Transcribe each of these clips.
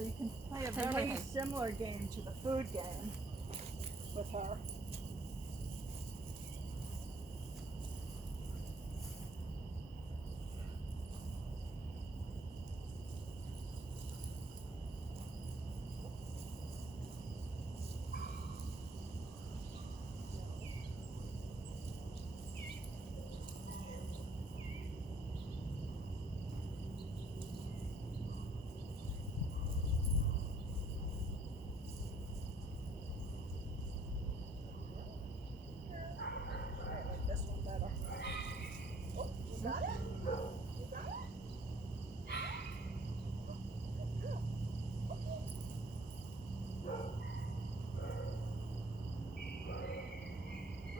so you can play a A very very similar game to the food game with her. This one better. Oh, you got it? You got it?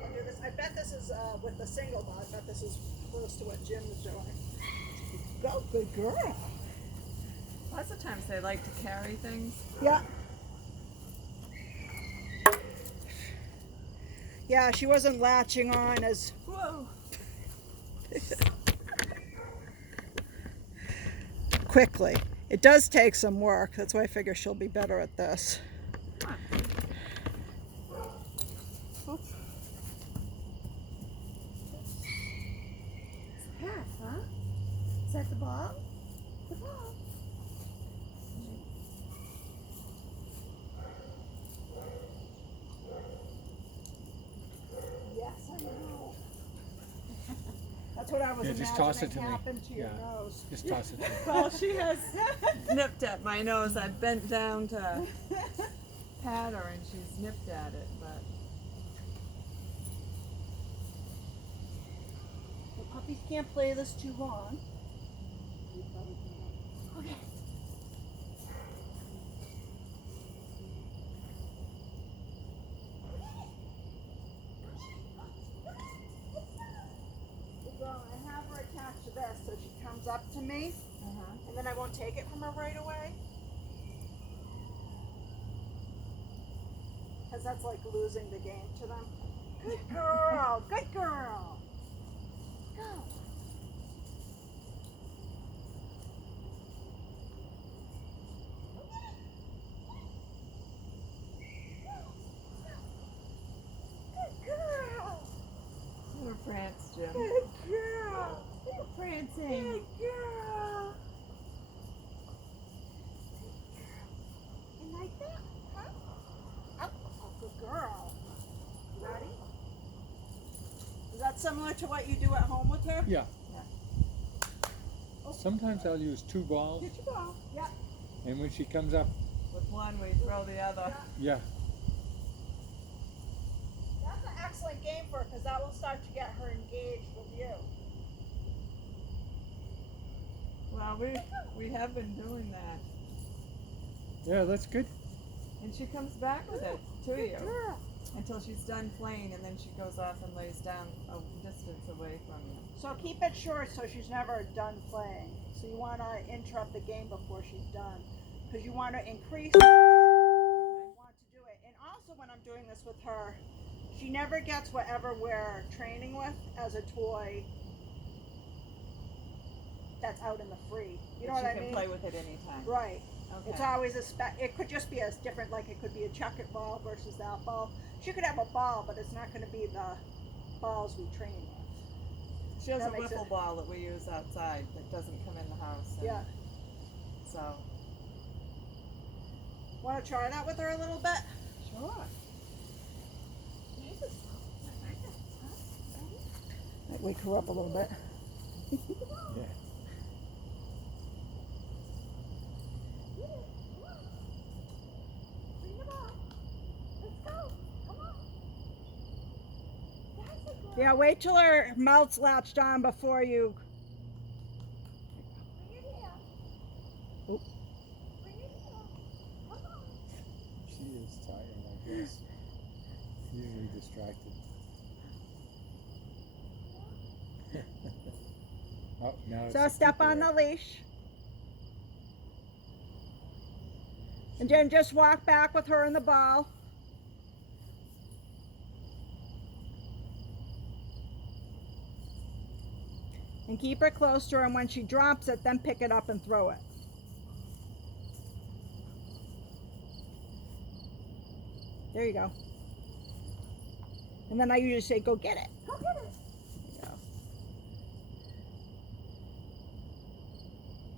I'll do this. I bet this is with the single ball. I bet this is close to what Jim is doing. Go, good girl. Lots of times they like to carry things. Yeah. Yeah, she wasn't latching on as Whoa. quickly. It does take some work. That's why I figure she'll be better at this. Oops. Pass, huh? Is that the ball? The ball. Yes, I know. That's what I was Yeah, just toss it to me. happened to your Yeah. nose. Just toss it to me. Well, she has nipped at my nose. I bent down to pat her and she's nipped at it, but The puppies can't play this too long. Okay. Well, I have her attached to this so she comes up to me and then I won't take it from her right away. Because that's like losing the game to them. Good girl, good girl. Go. Good girl. you're prance, Jim. Good girl. You're prancing. Good girl. And like that, huh? Oh, good girl. Ready? Is that similar to what you do at home with her? Yeah. Oh. Sometimes I'll use 2 balls, Did you go? Yeah. and when she comes up, With one, we throw the other. yeah, That's an excellent game for her because that will start to get her engaged with you. Well, we have been doing that. yeah, that's good. And she comes back with it to Good you girl. until she's done playing, and then she goes off and lays down a distance away from you. So keep it short so she's never done playing. So you want to interrupt the game before she's done because you want to increase. You want to do it. And also when I'm doing this with her, she never gets whatever we're training with as a toy that's out in the free. You know what I She mean? can play with it anytime. Right. Okay. It's always it could just be as different, like it could be a checkered ball versus that ball. She could have a ball, but it's not going to be the balls we train with. She has a That makes wiffle it- ball that we use outside that doesn't come in the house. and Yeah. So, Want to try that with her a little bit? sure. Wake her up a little bit. Yeah. Yeah, wait till her mouth's latched on before you. Oop. She is tired, I guess. Usually distracted. Oh, now it's So the step people on there. the leash. And then just walk back with her and the ball. And keep her close to her, and when she drops it, then pick it up and throw it. There you go. And then I usually say, go get it. Go get it. Yeah.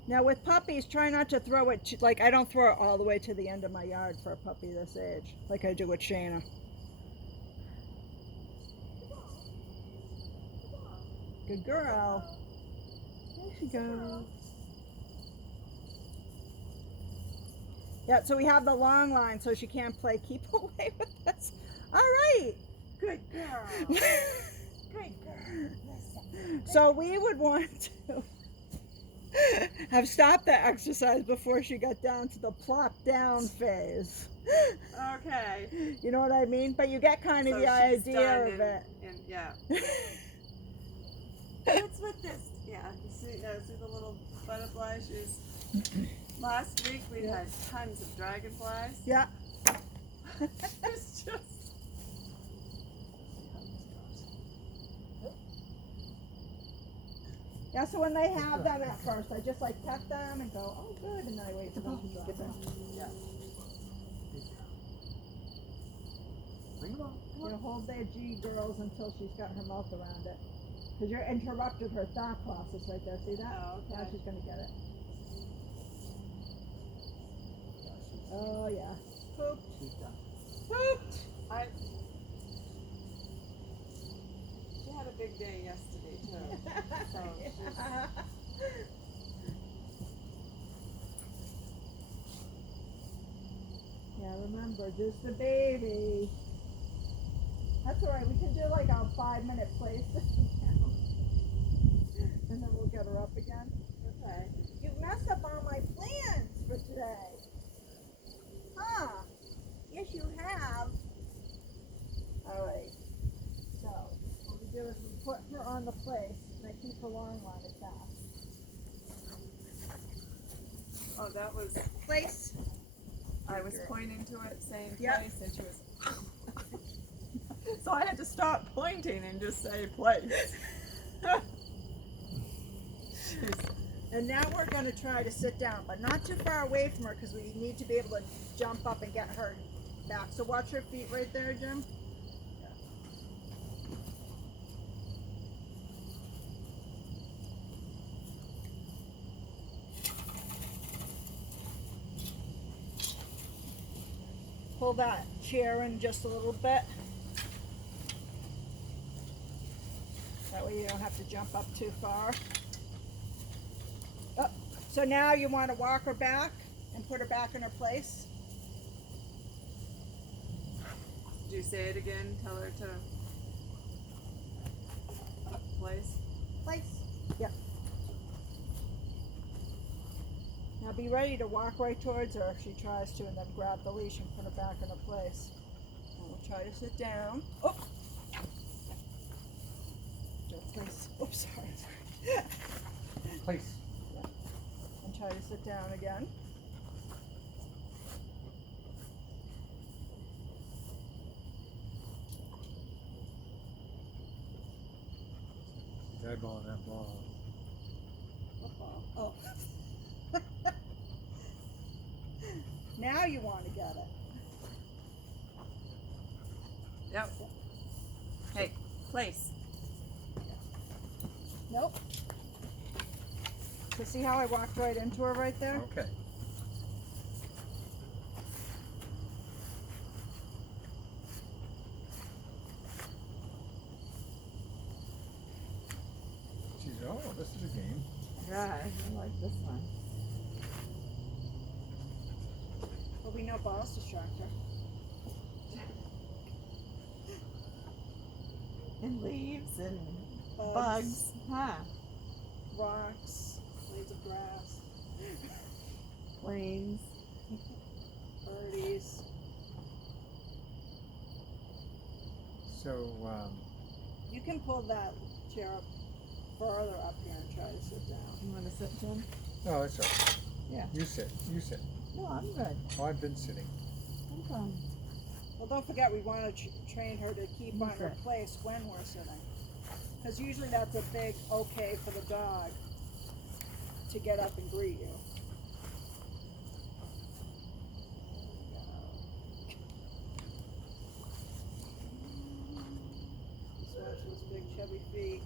Now with puppies, try not to throw it, like I don't throw it all the way to the end of my yard for a puppy this age, like I do with Shayna. Good girl. There she goes. Yeah, so we have the long line so she can't play keep away with us. All right. Good girl. Good girl. So we would want to have stopped the exercise before she got down to the plop down phase. Okay. You know what I mean? But you get kind of So the she's idea done of it. yeah. What's with this? Yeah. See the little butterfly? Last week we had tons of dragonflies. Yeah. It's just. Yeah, so when they have them at first, I just like pet them and go, oh good, and then I wait for them to drop them. Yeah. Bring them on. You know, hold their G, girls, until she's got her mouth around it. Because you're interrupted her thought process right there. See that? Oh, okay. Now she's going to get it. Oh, yeah. Pooped. She's done. Pooped. She had a big day yesterday too. So she's. Yeah, remember, just the baby. That's alright, we can do like a 5-minute play session now. And then we'll get her up again. Okay. You messed up all my plans for today. Huh? Yes, you have. Alright. So, what we do is we put her on the place, and I keep her long line at that. Oh, that was. Place. I was pointing to it, saying Yep. place, and she was. So I had to stop pointing and just say place. And now we're going to try to sit down, but not too far away from her because we need to be able to jump up and get her back. So watch her feet right there, Jim. Pull that chair in just a little bit. That way you don't have to jump up too far. Oh, so now you want to walk her back and put her back in her place. Did you say it again? Tell her to. Place. Place. Yep. Now be ready to walk right towards her if she tries to, and then grab the leash and put her back in her place. And we'll try to sit down. Oh! Place. Oops, sorry. Place. And try to sit down again. She's eyeballing that ball. Oh. Now you want to get it. Yep. Hey, place. Nope. So see how I walked right into her right there? Okay. She's, oh, this is a game. Yeah, I like this one. Well, we know balls distract her. And leaves and bugs. Huh. Rocks, blades of grass, Planes. birdies. So, You can pull that chair up further up here and try to sit down. You want to sit, Jim? no, that's all right. Yeah. You sit. You sit. No, I'm good. Oh, I've been sitting. I'm fine. Well, don't forget we want to train her to keep on her Okay. place when we're sitting. Because usually that's a big okay for the dog to get up and greet you. every feet.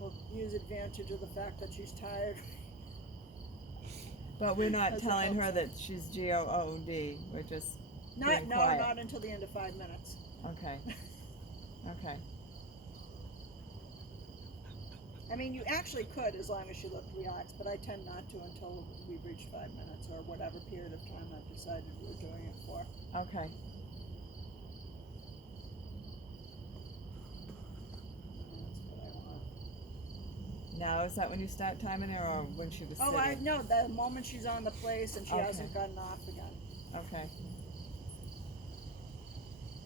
We'll use advantage of the fact that she's tired. But we're not As it telling her helps. that she's GOOD. We're just being No, quiet. not until the end of 5 minutes. Okay. Okay. I mean, you actually could as long as she looked relaxed, but I tend not to until we reach 5 minutes or whatever period of time I've decided we're doing it for. Okay. That's what I want. Now is that when you start timing her, or when she was Oh, sitting? I know. The moment she's on the place and she Okay. hasn't gotten off again. Okay.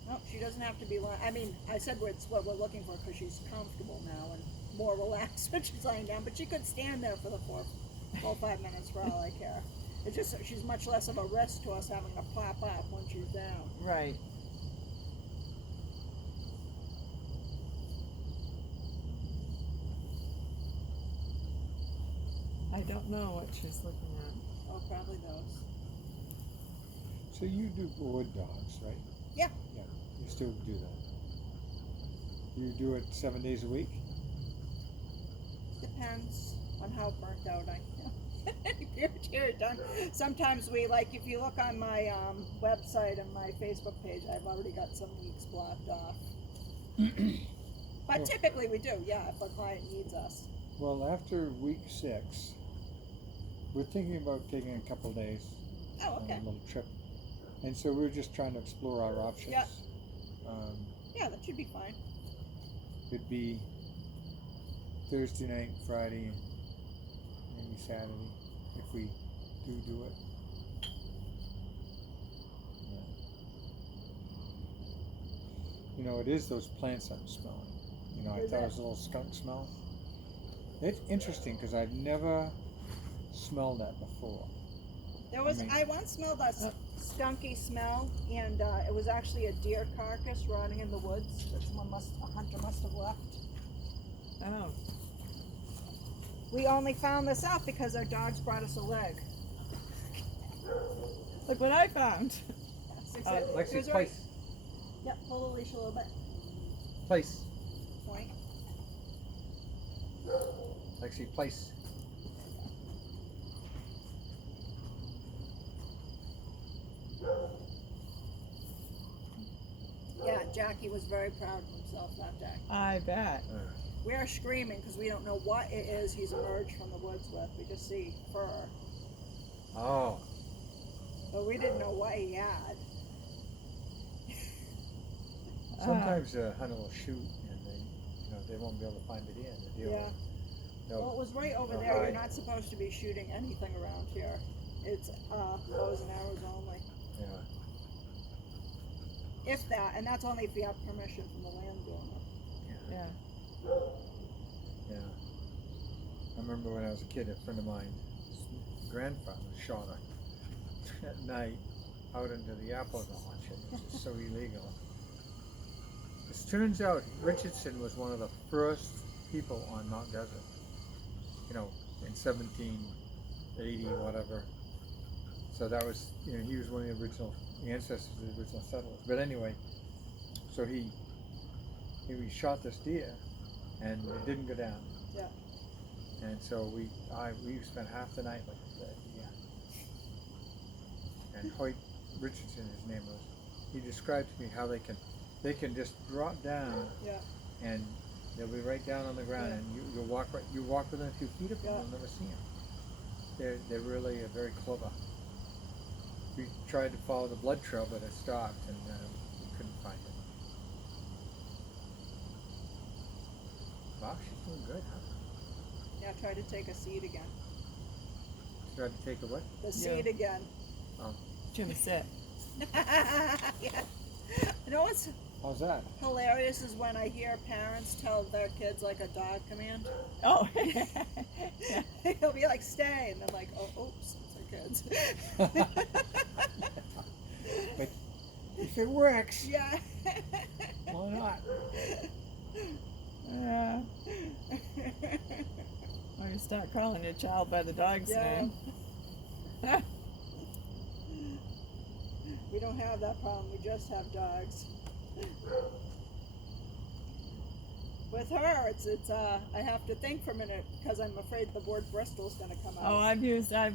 No, she doesn't have to be. I mean, I said it's what we're looking for because she's comfortable now and more relaxed when she's lying down. But she could stand there for the full 5 minutes for all I care. It's just that she's much less of a risk to us having to pop up when she's down. Right. I don't know what she's looking at. Oh, probably those. So you do board dogs, right? Yeah. Yeah. You still do that. You do it 7 days a week? Depends on how burnt out I am. You're done. Sometimes we, like, if you look on my website and my Facebook page, I've already got some weeks blocked off. But typically we do, yeah, if a client needs us. Well, after week 6, we're thinking about taking a couple days Oh, on okay. a little trip. And so we're just trying to explore our options. Yeah. Um, Yeah, that should be fine. It'd be Thursday night, Friday, and maybe Saturday if we do it. Yeah. You know, it is those plants I'm smelling. You know, I Is thought it? it was a little skunk smell. It's interesting because I've never smelled that before. There was, mean- I once smelled a skunky smell, and it was actually a deer carcass rotting in the woods that a hunter must have left. Oh. We only found this out because our dogs brought us a leg. Look what I found. It was Lexi, right- Yep, pull the leash a little bit. Place. Point. Lexi, place. Yeah, Jackie was very proud of himself that day. I bet. We're screaming because we don't know what it is he's emerged from the woods with. We just see fur. Oh. But we didn't know what he had. Sometimes a hunter will shoot and they won't be able to find the deer. The deer Yeah. Well, it was right over they'll there. You're hide. not supposed to be shooting anything around here. It's bows and arrows only. Yeah. If that, and that's only if you have permission from the landowner. Yeah. Yeah. I remember when I was a kid, a friend of mine, his grandfather shot her at night out into the apple orchard. It's just so illegal. It turns out Richardson was one of the first people on Mount Desert. You know, in 1780, whatever. So that was, he was one of the original ancestors of the original settlers. But anyway, so he shot this deer, and it didn't go down. Yeah. And so we spent half the night looking for that deer. And Hoyt Richardson, his name was, he described to me how they can just drop down. Yeah. And they'll be right down on the ground, and you walk within a few feet of them, Yeah. you'll never see them. They're really very clever. We tried to follow the blood trail, but it stopped, and we couldn't find it. Wow, she's doing good, huh? Yeah, try to take a seed again. Tried to take a what? The seed again. Jim, sit. Yeah. You know what's How's that? hilarious is when I hear parents tell their kids like a dog command. Oh. Yeah. He'll be like, stay, and they're like, oh, oops, it's our kids. But if it works, Yeah. why not? Yeah. Or you start calling your child by the dog's Yeah. name. We don't have that problem. We just have dogs. With her, it's I have to think for a minute because I'm afraid the word Bristol's going to come out. Oh, I've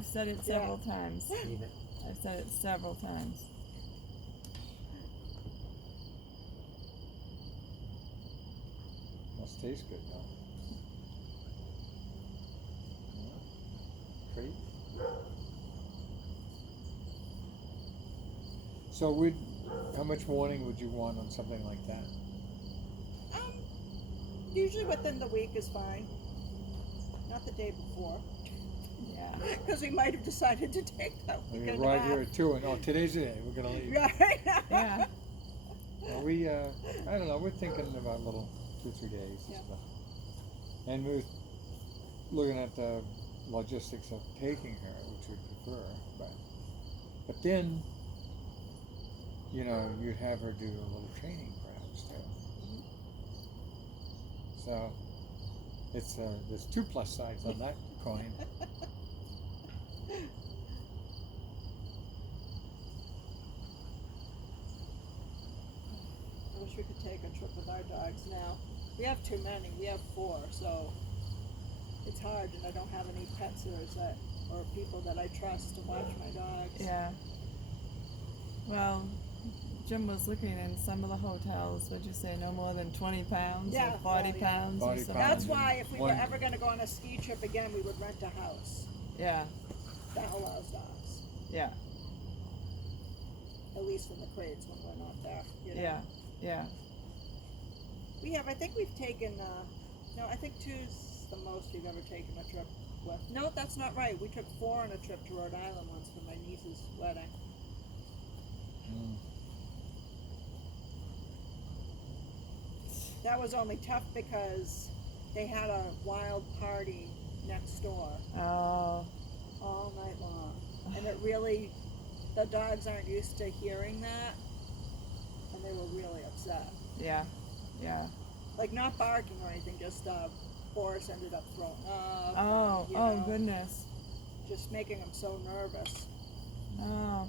said it several times. Even. I've said it several times. Must taste good though. Yeah. Treat. So how much warning would you want on something like that? Usually within the week is fine. Not the day before. Yeah. Because we might have decided to take that We week and a arrive half. here at 2 and today's the day, we're gonna leave. Right. Yeah. Well, I don't know, we're thinking about a little 2-3 days and Yeah. stuff. And we're looking at the logistics of taking her, which we prefer, but then, you know, you'd have her do a little training perhaps too. So, it's, there's 2 plus sides on that coin. I wish we could take a trip with our dogs now. We have too many. We have 4, so it's hard, and I don't have any pet sitters or people that I trust to watch my dogs. Yeah. Well, Jim was looking in some of the hotels. Would you say no more than 20 pounds Yeah, or 40 well, yeah. pounds? 40 or something? That's pounds. why if we were One- ever going to go on a ski trip again, we would rent a house Yeah. that allows dogs. Yeah. At least in the crates when we're not there. You know? Yeah. Yeah. I think we've taken, no, I think 2's the most we've ever taken a trip with. No, that's not right. We took 4 on a trip to Rhode Island once for my niece's wedding. Mm. That was only tough because they had a wild party next door Oh. all night long. And it really, the dogs aren't used to hearing that. And they were really upset. Yeah. Yeah. Like not barking or anything, just Boris ended up throwing up. Oh. and, you Oh know, goodness. just making them so nervous. Oh.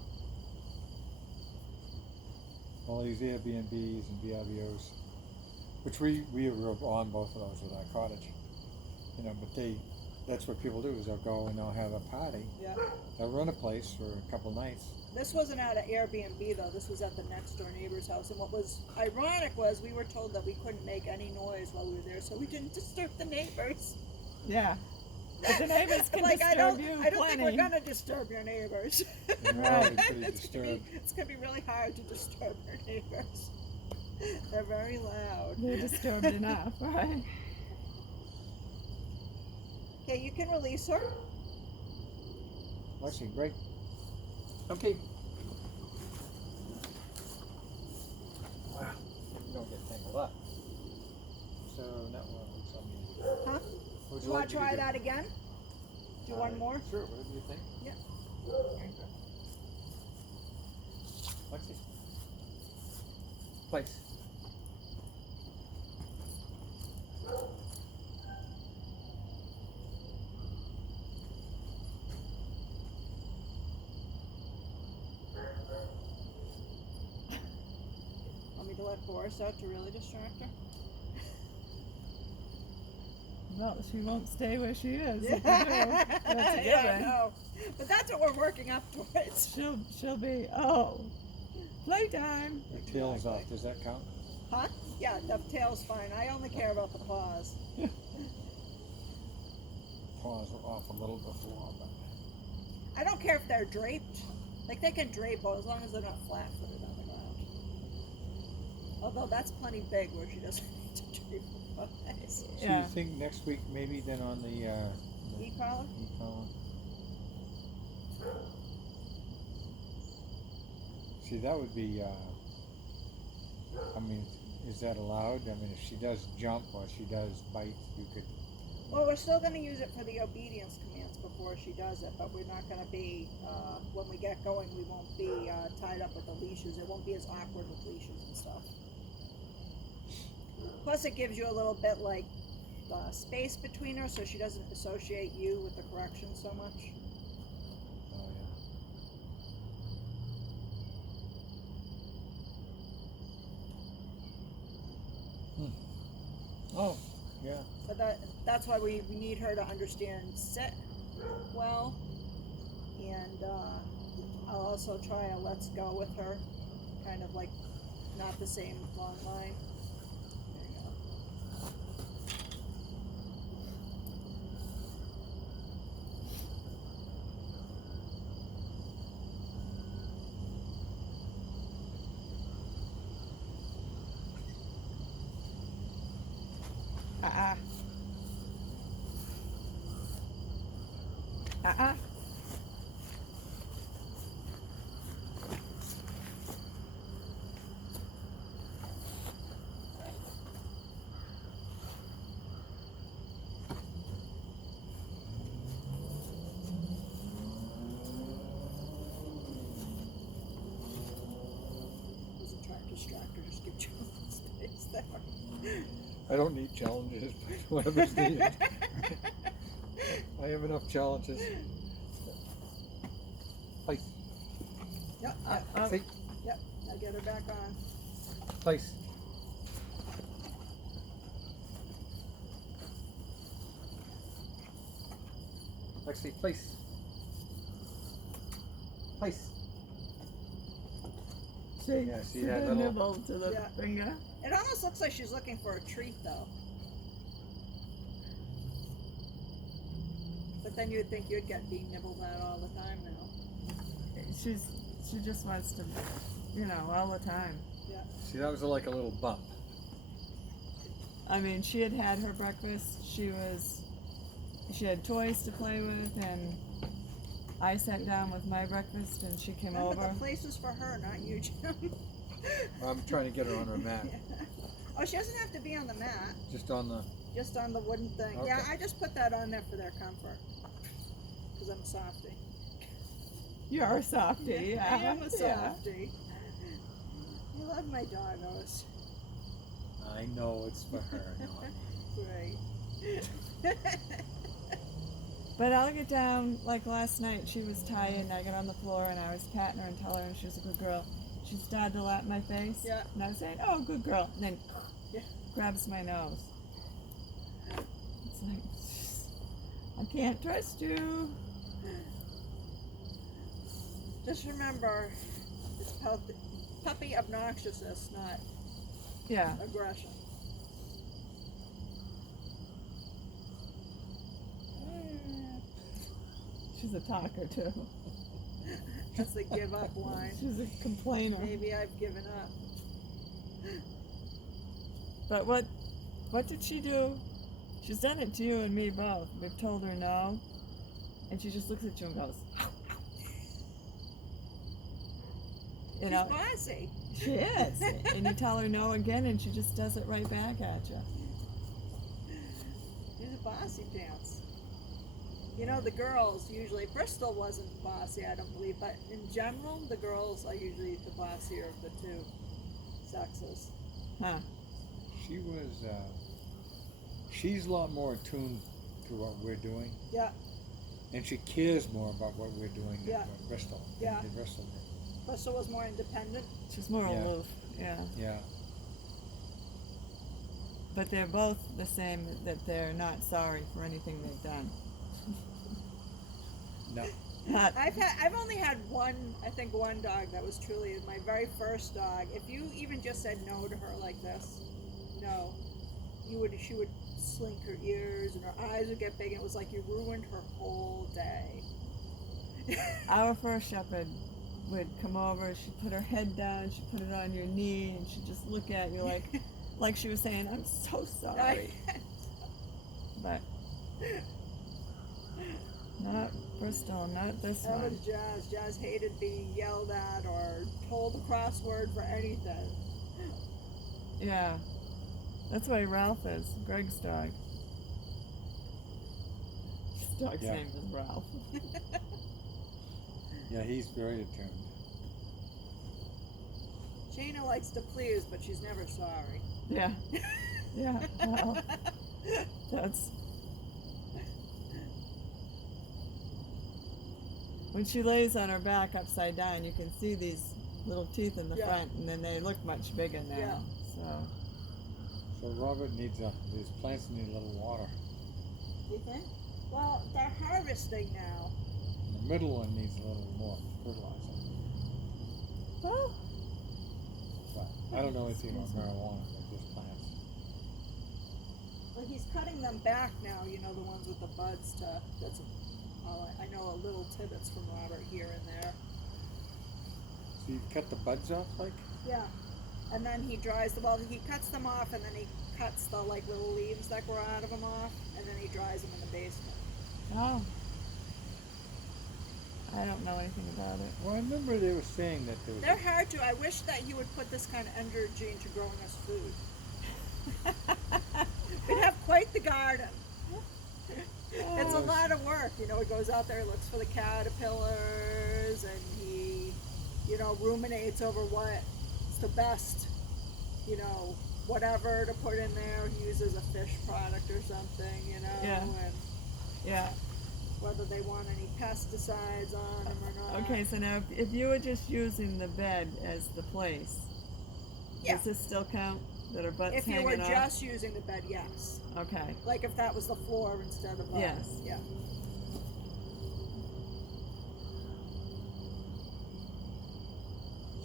All these Airbnbs and VRBOs, which we were on both of those with our cottage, you know, but that's what people do is they'll go and they'll have a party. Yeah. They'll run a place for a couple nights. This wasn't at an Airbnb though. This was at the next door neighbor's house. And what was ironic was we were told that we couldn't make any noise while we were there, so we didn't disturb the neighbors. Yeah. But the neighbors can Like disturb I don't you think plenty. we're gonna disturb your neighbors. And we're Right. already pretty It's gonna disturbed. it's gonna be really hard to disturb your neighbors. They're very loud. They're disturbed enough, right? Okay, you can release her. Lexi, break. Okay. Wow, you don't get tangled up. So now what would somebody Huh? would You wanna like me try do? that again? Do one more? Sure, whatever you think. Yeah. Okay, good. Lexi. Place. Want me to let Boris out to really distract her? Well, she won't stay where she is. If you do. That's a Yeah, I given. know. But that's what we're working up towards. She'll be playtime. Her tail's off, does that count? Huh? Yeah, the tail's fine. I only care about the paws. Paws were off a little before, but I don't care if they're draped. Like they can drape as long as they're not flat-footed on the ground. Although that's plenty big where she doesn't need to drape her paws. so Yeah. you think next week maybe then on the E-collar? e-collar? See, that would be, I mean, is that allowed? I mean, if she does jump or she does bite, you could, Well, we're still going to use it for the obedience commands before she does it, but we're not going to be, when we get going, we won't be tied up with the leashes. It won't be as awkward with leashes and stuff. Plus, it gives you a little bit like space between her so she doesn't associate you with the correction so much. oh yeah. Oh, yeah. But that's why we need her to understand sit well. And I'll also try a let's go with her, kind of like not the same long line. There you go. Uh-uh. Uh-uh. Doesn't try to distract her, just give Joe space there. I don't need challenges, but whatever's needed. I have enough challenges. Place. Yep, See? yep. Now get her back on. Place. Lexi, place. Place. She, Yeah, see she that did little- nibble to the Yeah. finger. It almost looks like she's looking for a treat, though. But then you'd think you'd get being nibbled at all the time now. She just wants to, all the time. See, that was like a little bump. I mean, she had had her breakfast. She had toys to play with, and I sat down with my breakfast, and she came Remember, over. the place was for her, not you, Jim. I'm trying to get her on her mat. Oh, she doesn't have to be on the mat, Just on the. just on the wooden thing. Yeah, Okay. I just put that on there for their comfort. Because I'm a softie. You're a softie, yeah. I am a Yeah. softie. You love my doggos. I know it's for her. Great. But I'll get down, like last night, she was tired, and I got on the floor, and I was patting her and telling her she was a good girl. She started to lap my face, Yeah. and I was saying, "Oh, good girl," and then Yeah. grabs my nose. It's like, I can't trust you. Just remember, it's puppy obnoxiousness, not Yeah. aggression. She's a talker too. That's the give up line. She's a complainer. Maybe I've given up. But what did she do? She's done it to you and me both. We've told her no, and she just looks at you and goes, She's bossy. She is. And you tell her no again, and she just does it right back at you. She's a bossy pants. You know, the girls usually, Bristol wasn't bossy, I don't believe, but in general, the girls are usually the bossier of the two sexes. Huh. She was. She's a lot more attuned to what we're doing, Yeah, and she cares more about what we're doing than Yeah. what Bristol. Yeah. Than Bristol did. Bristol was more independent. She's more Yeah. aloof. Yeah. Yeah. But they're both the same, that they're not sorry for anything they've done. No. Not, I've only had one dog that was truly my very first dog. If you even just said no to her like this, no, she would slink her ears and her eyes would get big, and it was like you ruined her whole day. our first shepherd would come over, she'd put her head down, she'd put it on your knee, and she'd just look at you like she was saying, "I'm so sorry." But not Bristol, not this That was one. Jazz. Jazz hated being yelled at or told the crossword for anything. Yeah. That's why Ralph is, Greg's dog. His dog's Yeah. name is Ralph. Yeah, he's very attuned. Shayna likes to please, but she's never sorry. Yeah. Yeah, well, that's... When she lays on her back upside down, you can see these little teeth in the Yeah. front, and then they look much bigger now. Yeah. So, So Robert needs these plants need a little water. You think? Well, they're harvesting now. The middle one needs a little more fertilizer. Well, But I don't know anything about marijuana, but just plants. Well, he's cutting them back now, you know, the ones with the buds to, I know a little tidbits from Robert here and there. So you cut the buds off, like? Yeah. And then he dries them, well, he cuts them off and then he cuts the like little leaves that grow out of them off and then he dries them in the basement. oh. I don't know anything about it. Well, I remember they were saying that there was. They're hard to, I wish that he would put this kind of energy into growing us food. We'd have quite the garden. It's a lot of work, you know, he goes out there, looks for the caterpillars, and he, you know, ruminates over what's the best, you know, whatever to put in there. He uses a fish product or something, you know, Yeah. and Yeah. whether they want any pesticides on them or not. Okay, so now if you were just using the bed as the place, Yeah. does this still count? That are butts If you hanging were off? just using the bed, yes. Okay. Like if that was the floor instead of Yes. Yeah.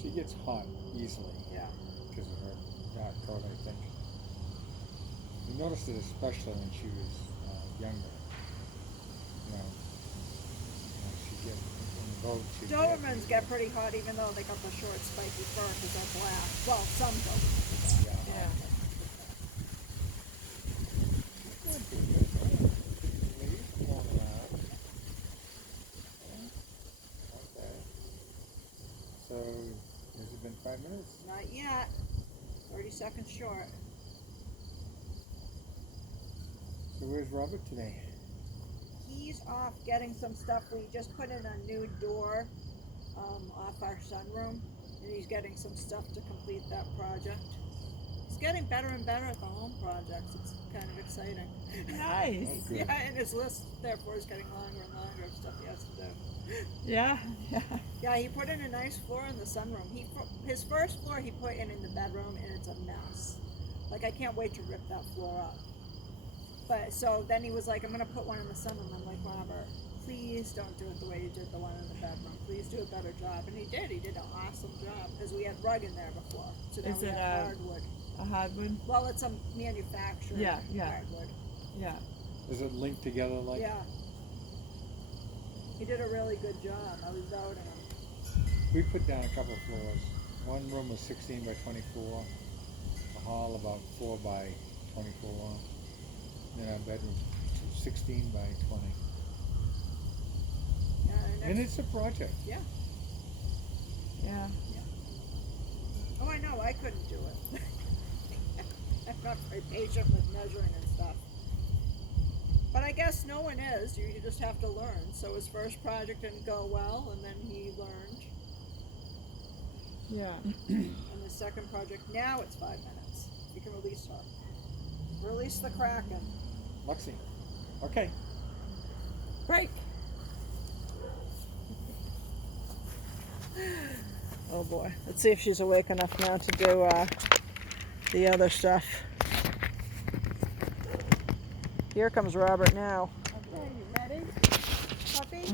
She gets hot easily Yeah. because of her dark coat, I think. We noticed it especially when she was younger. You know, she'd get in the boat. Dobermans get pretty hot even though they got the short spiky fur because they're black. Well, some Dobermans. Yeah. Yeah. Okay. So, has it been 5 minutes? Not yet. 30 seconds short. So where's Robert today? He's off getting some stuff. We just put in a new door off our sunroom, and he's getting some stuff to complete that project. He's getting better and better at the home projects. It's kind of exciting. Nice. Oh, good. Yeah, and his list therefore is getting longer and longer of stuff he has to do. Yeah. Yeah. Yeah, he put in a nice floor in the sunroom. His first floor he put in the bedroom, and it's a mess. Like, I can't wait to rip that floor up. But so then he was like, I'm gonna put one in the sunroom. I'm like, Robert, please don't do it the way you did the one in the bedroom. Please do a better job. And he did. He did an awesome job because we had rug in there before. So now Is we it have hardwood. A hardwood? Well, it's a manufactured Yeah, yeah. hardwood. Yeah. Is it linked together like? Yeah. He did a really good job. I was doubting him. We put down a couple of floors. One room was 16 by 24. The hall about 4 by 24. Then our bedroom was 16 by 20. And it's a project. Yeah. Yeah. Oh, I know. I couldn't do it. I'm not very patient with measuring and stuff. But I guess no one is. You just have to learn. So his first project didn't go well, and then he learned. Yeah. And the second project, now it's 5 minutes. You can release her. Release the Kraken. Lexi. Okay. Break. Oh boy. Let's see if she's awake enough now to do the other stuff. Here comes Robert now. Okay, you ready? Puppy?